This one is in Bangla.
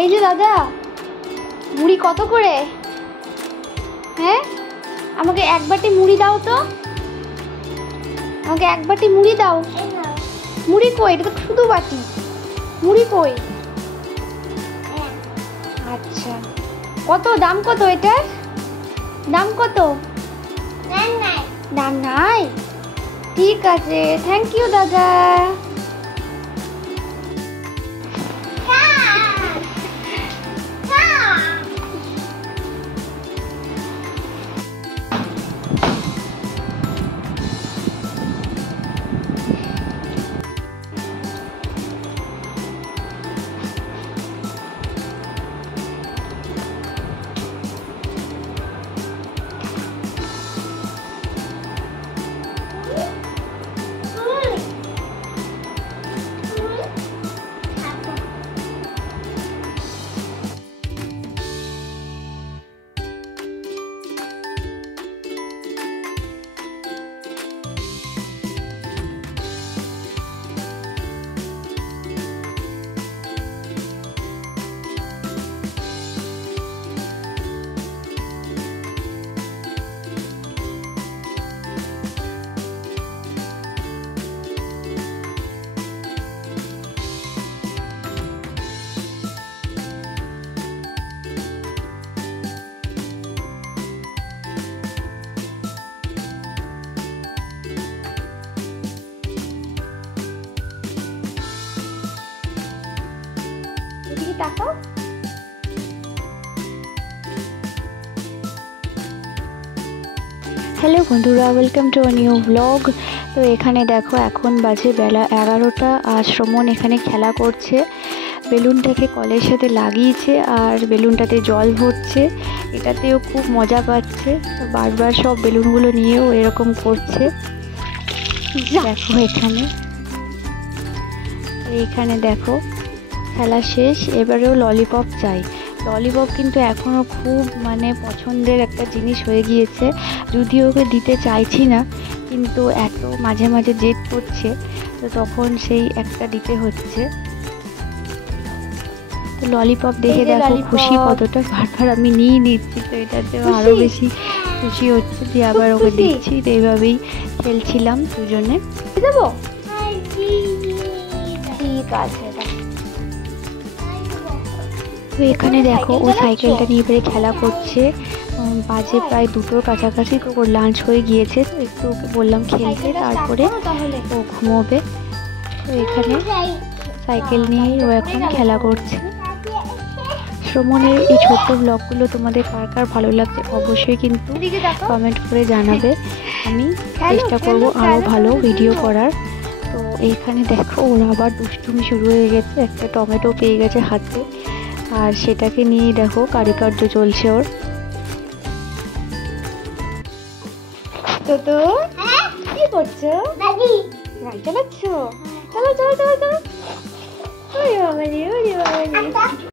এই যে দাদা, মুড়ি কত করে? হ্যাঁ, আমাকে এক বাটি মুড়ি দাও তো, আমাকে এক বাটি মুড়ি দাও। মুড়ি কই? এটা তো শুধু বাটি, মুড়ি কই? আচ্ছা, কত দাম? কত এটার দাম? কত দাম? নাই, ঠিক আছে, থ্যাংক ইউ দাদা। তাকাও। হ্যালো বন্ধুরা, welcome to a new blog. তো এখানে দেখো, এখন বাজে বেলা 11টা আর শ্রমণ এখানে খেলা করছে। বেলুনটাকে কলের সাথে লাগিয়েছে আর বেলুনটাতে জল ভরছে, এটাতেও খুব মজা পাচ্ছে। তো বারবার সব বেলুনগুলো নিয়েও এরকম করছে। দেখো এইখানে দেখো খেলা শেষ, এবারেও ললিপপ চাই। ললিপপ কিন্তু এখনও খুব পছন্দের একটা জিনিস হয়ে গিয়েছে, যদিও ওকে দিতে চাইছি না, কিন্তু এত মাঝে মাঝে জেদ করছে, তো তখন সেই একটা দিতে হচ্ছে। তো ললিপপ দেখে দেখো খুশি কতটা, বারবার আমি নিয়ে নিচ্ছি, তো এটাতেও আরও বেশি খুশি হচ্ছে, দিয়ে আবার ওকে দিচ্ছি। তো এইভাবেই খেলছিলাম দুজনে। দেবো, ঠিক আছে। তো এখানে দেখো ও সাইকেলটা নিয়ে এবারে খেলা করছে। বাজে প্রায় 2টোর কাছাকাছি, তো ওর লাঞ্চ হয়ে গিয়েছে, তো একটু ওকে বললাম খেলতে, তারপরে ও ঘুমোবে। তো এখানে সাইকেল নিয়েই ও এখন খেলা করছে। শ্রমণের এই ছোট্ট ব্লগগুলো তোমাদের কার কার ভালো লাগছে অবশ্যই কিন্তু কমেন্ট করে জানাবে, আমি চেষ্টা করব আরও ভালো ভিডিও করার। তো এইখানে দেখো ওর আবার দুষ্টুমি শুরু হয়ে গেছে, একটা টমেটো পেয়ে গেছে হাতে, আর সেটাকে নিয়েই দেখো কারুকার্য চলছে ওর। তো কি করছো? গাড়ি চালাচ্ছো? চলো চলো চলো চলো। ওরে বাবারে, ওরে বাবারে।